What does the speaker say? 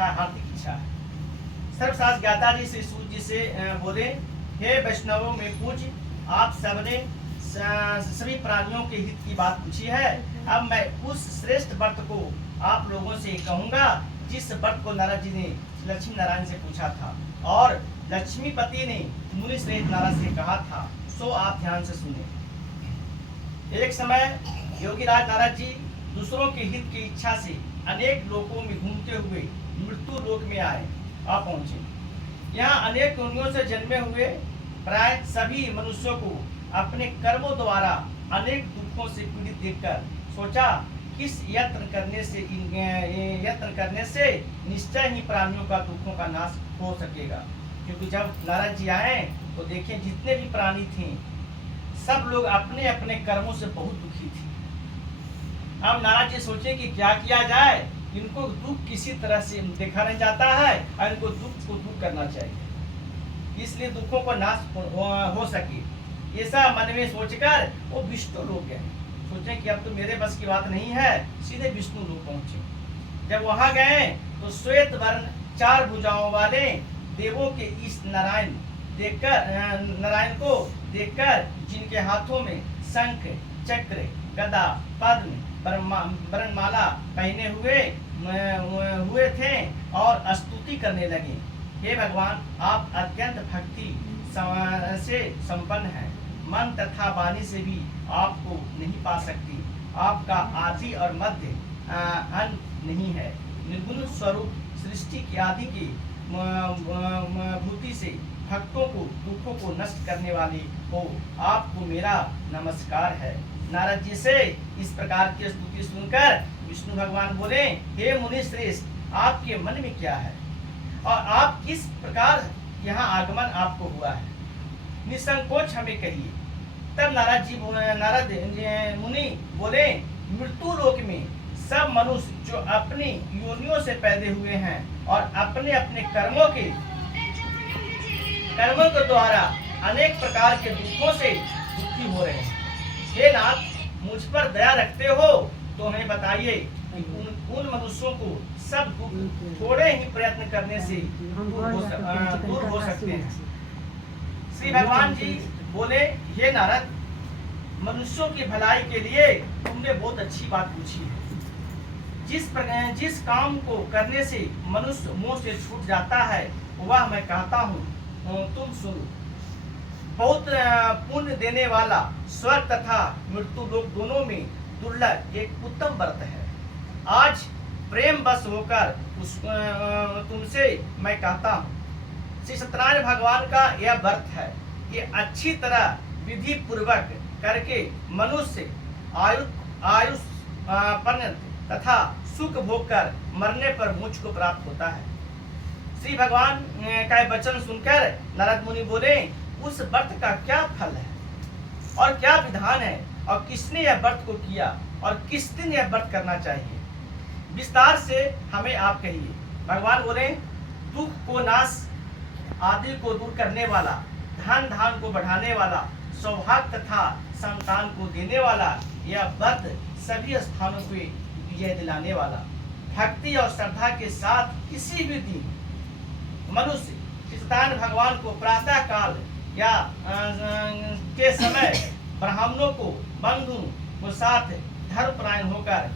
इच्छा, हार्दिक इच्छा है। सर्वशास्त्र ज्ञाता जी श्री सूत जी से बोले, हे वैष्णवों में पूज्य, आप सबने सभी प्राणियों के हित की बात पूछी है। अब मैं उस श्रेष्ठ व्रत को आप लोगों से कहूँगा जिस व्रत को नारद जी ने लक्ष्मी नारायण से पूछा था और लक्ष्मीपति ने मुनि श्रेष्ठ नारद से कहा था, सो आप ध्यान से सुने। एक समय योगीराज नारद जी दूसरों के हित की इच्छा से अनेक लोकों में घूमते हुए मृत्यु लोक में आ पहुंचे। यहाँ अनेक योनियों से जन्मे हुए प्राय सभी मनुष्यों को अपने कर्मों द्वारा अनेक दुखों से पीड़ित देखकर सोचा, किस यत्न करने से निश्चय ही प्राणियों का दुखों का नाश हो सकेगा। क्योंकि जब नारद जी आए तो देखें जितने भी प्राणी थे सब लोग अपने अपने कर्मों से बहुत दुखी थे। अब नारद जी सोचे कि क्या किया जाए, इनको दुख किसी तरह से देखा नहीं जाता है और इनको दुख को दूर करना चाहिए, इसलिए दुखों को नाश हो सके। ऐसा मन में सोचकर वो विष्णु लोक गए। सोचे कि अब तो मेरे बस की बात नहीं है, सीधे विष्णु लोक पहुंचे। जब वहां गए तो श्वेत वर्ण 4 भुजाओं वाले देवों के इस नारायण को देखकर जिनके हाथों में शंख, चक्र, गदा, पद्म, वरमाला पहने हुए थे और स्तुति करने लगे, हे भगवान, आप अत्यंत भक्ति से संपन्न हैं, मन तथा वाणी से भी आपको नहीं पा सकती। आपका आदि और मध्य अंत नहीं है। निर्गुण स्वरूप सृष्टि की आदि की भूति से भक्तों को दुखों को नष्ट करने वाले हो, आपको मेरा नमस्कार है। नारद जी से इस प्रकार की स्तुति सुनकर विष्णु भगवान बोले, हे मुनि श्रेष्ठ, आपके मन में क्या है और आप किस प्रकार यहाँ आगमन आपको हुआ है, निसंकोच हमें कहिए। तब नारद मुनि बोले, मृत्यु लोक में सब मनुष्य जो अपनी योनियों से पैदा हुए हैं और अपने अपने कर्मों के द्वारा अनेक प्रकार के दुखों से दुखी हो रहे हैं। हे नाथ, मुझ पर दया रखते हो तो हमें बताइए कि उन मनुष्यों को सब दुख थोड़े ही प्रयत्न करने से दूर हो सकते हैं। श्री भगवान जी बोले, हे नारद, मनुष्यों की भलाई के लिए तुमने बहुत अच्छी बात पूछी है। जिस काम को करने से मनुष्य मोह से छूट जाता है वह मैं कहता हूँ, तुम सुनो। बहुत पुण्य देने वाला स्वर्ग तथा मृत्यु लोक दोनों में दुर्लभ एक उत्तम व्रत है। आज प्रेम बस होकर तुमसे मैं कहता हूँ, श्री सत्यनारायण भगवान का यह व्रत है। ये अच्छी तरह विधि पूर्वक करके मनुष्य आयुष पर्यंत तथा सुख भोग कर मरने पर मोक्ष को प्राप्त होता है। श्री भगवान का वचन सुनकर नारद मुनि बोले, उस व्रत का क्या फल है और क्या विधान है और किसने यह व्रत को किया और किस दिन यह व्रत करना चाहिए, विस्तार से हमें आप कहिए। भगवान बोले, दुख को नाश आदि को दूर करने वाला, धन धान को बढ़ाने वाला, सौभाग्य तथा संतान को देने वाला, यह व्रत सभी स्थानों पे विजय दिलाने वाला, भक्ति और श्रद्धा के साथ किसी भी दिन मनुष्य सत्यनारायण भगवान को प्रातः काल या के समय ब्राह्मणों को बंधु को साथ धर्मपरायण होकर